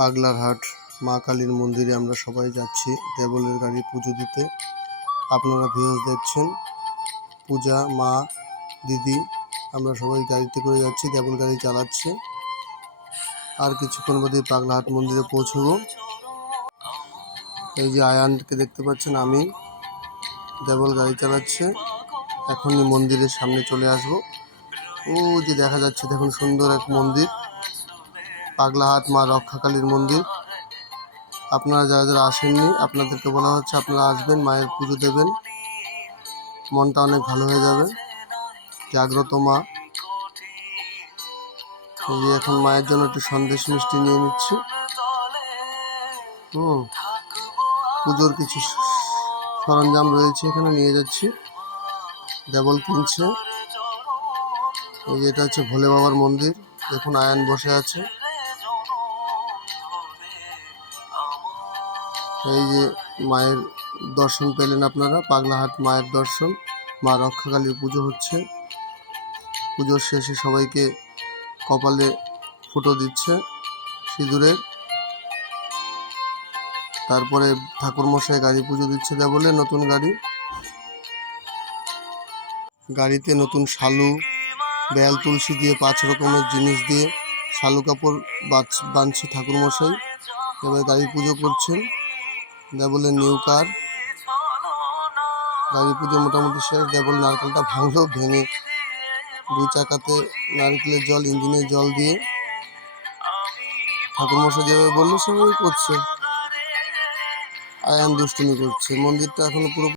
পাগলার হাট মা কালীর মন্দিরে আমরা সবাই যাচ্ছি দেবলের গাড়ি পুজো দিতে। আপনারা ভিউজ দেখছেন, পূজা মা দিদি আমরা সবাই গাড়িতে করে যাচ্ছি, দেবল গাড়ি চালাচ্ছে। আর কিছুক্ষণ বাদে পাগলাহাট মন্দিরে পৌঁছবো। এই যে আয়ানকে দেখতে পাচ্ছেন, আমি দেবল গাড়ি চালাচ্ছে। এখনই মন্দিরের সামনে চলে আসবো। ও যে দেখা যাচ্ছে, দেখুন সুন্দর এক মন্দির, পাগলাহাট মা রক্ষাকালীর মন্দির। আপনারা যারা যারা আসেননি, আপনাদেরকে বলা হচ্ছে আপনারা আসবেন, মায়ের পুজো দেবেন, মনটা অনেক ভালো হয়ে যাবে। জাগ্রত মা। এই যে এখন মায়ের জন্য একটু সন্দেশ মিষ্টি নিয়ে নিচ্ছি। পুজোর কিছু সরঞ্জাম রয়েছে, এখানে নিয়ে যাচ্ছি। দেবল কিনছে। এই যে এটা হচ্ছে ভোলে বাবার মন্দির, দেখুন আয়ান বসে আছে। এই যে মায়ের দর্শন পেলেন আপনারা, পাগলাহাট মায়ের দর্শন। মা রক্ষাকালীর পুজো হচ্ছে। পুজোর শেষে সবাইকে কপালে ফুটো দিচ্ছে সিঁদুরের। তারপরে ঠাকুরমশাই গাড়ি পুজো দিচ্ছে দেবলে, নতুন গাড়ি। গাড়িতে নতুন শালু, বেল, তুলসী দিয়ে 5 রকমের জিনিস দিয়ে শালু কাপড় বাঁধছে ঠাকুরমশাই। এবার গাড়ি পুজো করছেন। দেবলের নিউ কার, গাড়ি পুজো মোটামুটি শেষ। দেবল নারকেলটা ভাঙলো, ভেঙে 2 চাকাতে নারকেলের জল, ইঞ্জিনের জল দিয়ে ঠাকুরমশাই যেভাবে বললো সেভাবেই করছে। আয়ান দুষ্টুমি করছে। মন্দিরটা এখনো পুরো